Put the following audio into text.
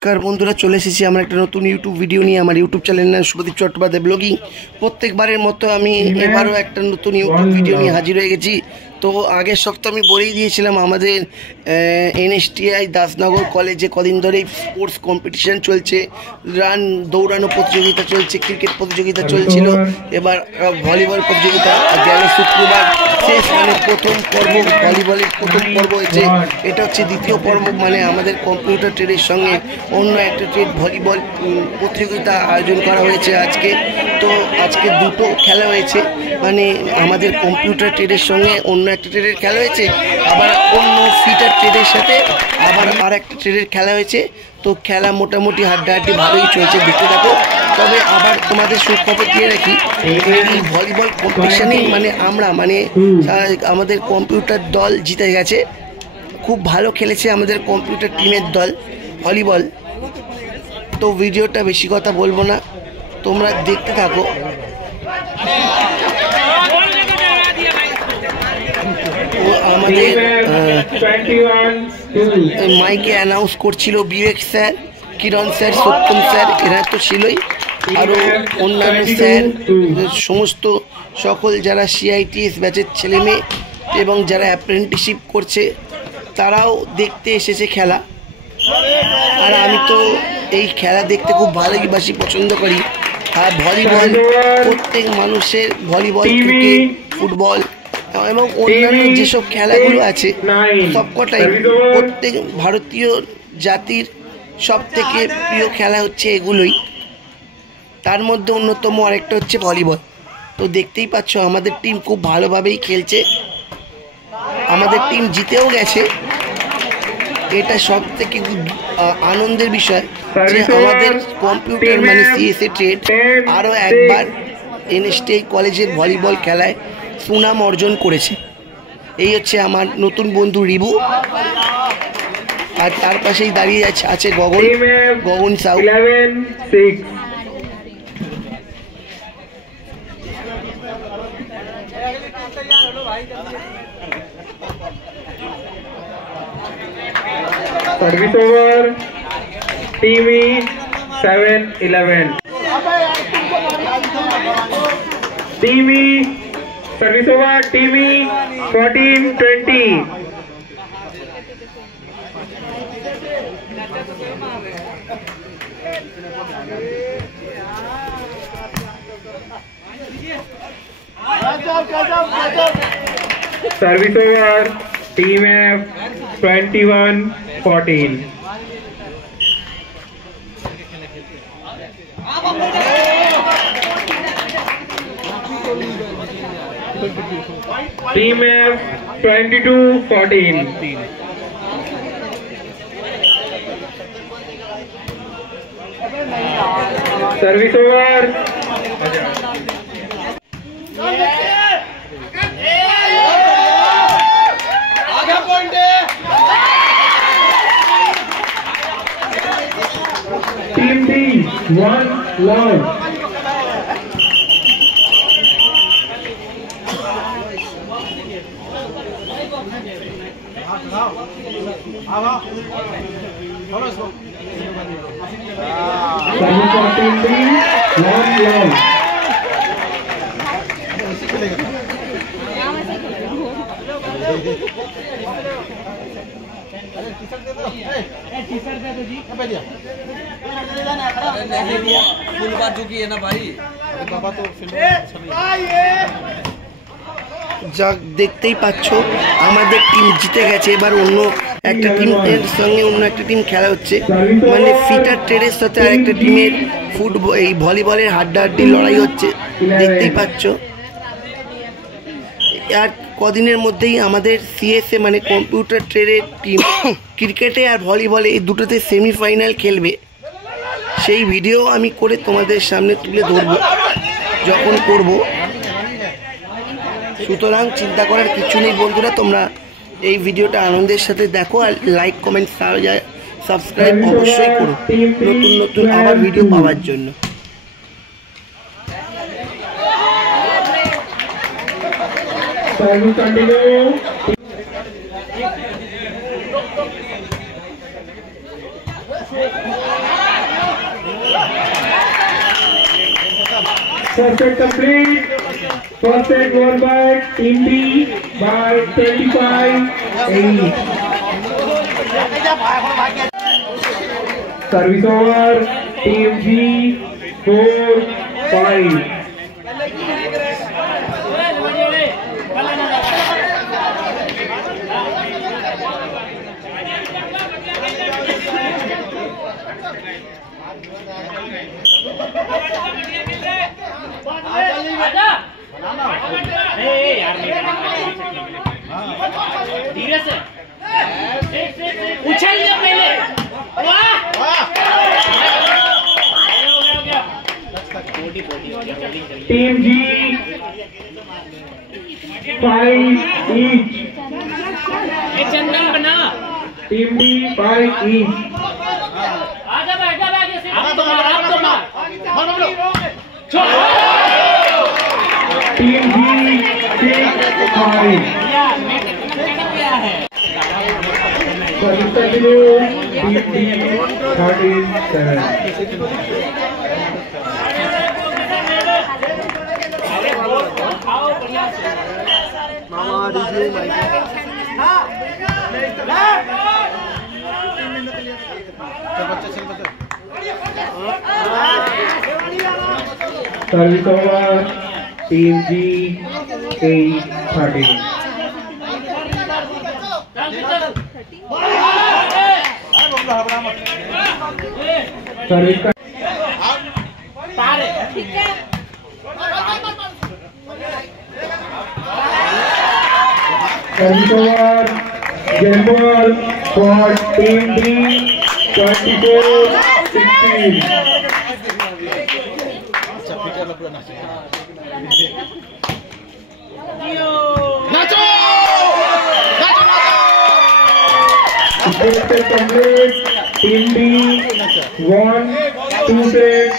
নমস্কার বন্ধুরা, চলে এসেছি আমরা একটা নতুন ইউটিউব ভিডিও নিয়ে। আমার ইউটিউব চ্যানেল নাম শুভদীপ চট্টোপাধ্যায় ব্লগিং। প্রত্যেকবারের মতো আমি এবারও একটা নতুন ইউটিউব ভিডিও নিয়ে হাজির হয়ে গেছি। তো আগের সপ্তাহে আমি বলেই দিয়েছিলাম আমাদের NSTI দাসনগর কলেজে কদিন ধরেই স্পোর্টস কম্পিটিশান চলছে, দৌড়ানো প্রতিযোগিতা চলছে, ক্রিকেট প্রতিযোগিতা চলছিল, এবার ভলিবল প্রতিযোগিতা গেল শুক্রবার শেষ, মানে প্রথম পর্ব ভলিবলের প্রথম পর্ব হয়েছে। এটা হচ্ছে দ্বিতীয় পর্ব, মানে আমাদের কম্পিউটার ট্রেডের সঙ্গে অন্য একটা ট্রেড ভলিবল প্রতিযোগিতা আয়োজন করা হয়েছে আজকে। তো আজকে দুটো খেলা হয়েছে, মানে আমাদের কম্পিউটার ট্রেডের সঙ্গে অন্য একটা ট্রেডের খেলা হয়েছে, আবার অন্য ফিটার ট্রেডের সাথে আবার আর একটা ট্রেডের খেলা হয়েছে। তো খেলা মোটামুটি হাড্ডাহাড্ডি ভালোই চলছে, দেখতে থাকো। তবে আবার তোমাদের সুখবর দিয়ে রাখি, এই ভলিবল কম্পিটিশানেই মানে আমাদের কম্পিউটার দল জিতে গেছে। খুব ভালো খেলেছে আমাদের কম্পিউটার টিমের দল ভলিবল। তো ভিডিওটা বেশি কথা বলবো না, তোমরা দেখতে থাকো। আমাদের মাইকে অ্যানাউন্স করছিল বিবেক স্যার, কিরণ স্যার, সত্যম স্যার, এরা তো ছিলই, আরও অন্যান্য স্যার, সমস্ত সকল যারা CITS ব্যাচের ছেলে মেয়ে এবং যারা অ্যাপ্রেন্টিসশিপ করছে তারাও দেখতে এসেছে খেলা। আর আমি তো এই খেলা দেখতে খুব ভালোবাসি, পছন্দ করি। আর ভলিবল প্রত্যেক মানুষের, ভলিবল, ক্রিকেট, ফুটবল এবং অন্যান্য যেসব খেলাগুলো আছে সবকটাই প্রত্যেক ভারতীয় জাতির সব থেকে প্রিয় খেলা হচ্ছে এগুলোই। তার মধ্যে অন্যতম আরেকটা হচ্ছে ভলিবল। তো দেখতেই পাচ্ছ আমাদের টিম খুব ভালোভাবেই খেলছে, আমাদের টিম জিতেও গেছে। এটা সব থেকে আনন্দের বিষয় যে আমাদের কম্পিউটার মানে CSA ট্রেড আরও একবার NSTI কলেজের ভলিবল খেলায় সুনাম অর্জন করেছে। এই হচ্ছে আমার নতুন বন্ধু রিবু, আর তার পাশেই দাঁড়িয়ে আছে গগন Sau. Service over, Team E 7-11. Team E, service over, Team E 14-20. Service over, Team F 21-14. Team F 22-14. Service over. Team D 1 love. Team D 1 love. যা দেখতেই পাচ্ছ আমাদের টিম জিতে গেছে। এবার অন্য একটা টিমের সঙ্গে অন্য একটা টিম খেলা হচ্ছে, মানে ফিটার ট্রেডের সাথে আর একটা টিমের এই ভলিবলের হাড্ডাহাড্ডি লড়াই হচ্ছে, দেখতেই পাচ্ছ। আর কদিনের মধ্যেই আমাদের CSA মানে কম্পিউটার ট্রেডের টিম ক্রিকেটে আর ভলিবলে এই দুটোতে সেমিফাইনাল খেলবে। সেই ভিডিও আমি করে তোমাদের সামনে তুলে ধরবো যখন করব। সুতরাং চিন্তা করার কিছু নেই বন্ধুরা, তোমরা এই ভিডিওটা আনন্দের সাথে দেখো আর লাইক, কমেন্ট, সাবস্ক্রাইব অবশ্যই করো নতুন নতুন আবার ভিডিও পাওয়ার জন্য। First set complete. First set won by Team B by 25-8. Service over. Team G 4-5. धीरे से उछल लिया पहले। वाह Team G 5 each. एक जंगल बना। Team D 5 each. आजा आप तो मार Team G 6-5. Service continue. Team D 13-7. Service over. Team G 8-13. Service service over. Game ball for Team D 24-16. Complete. Team D 1-2 sets.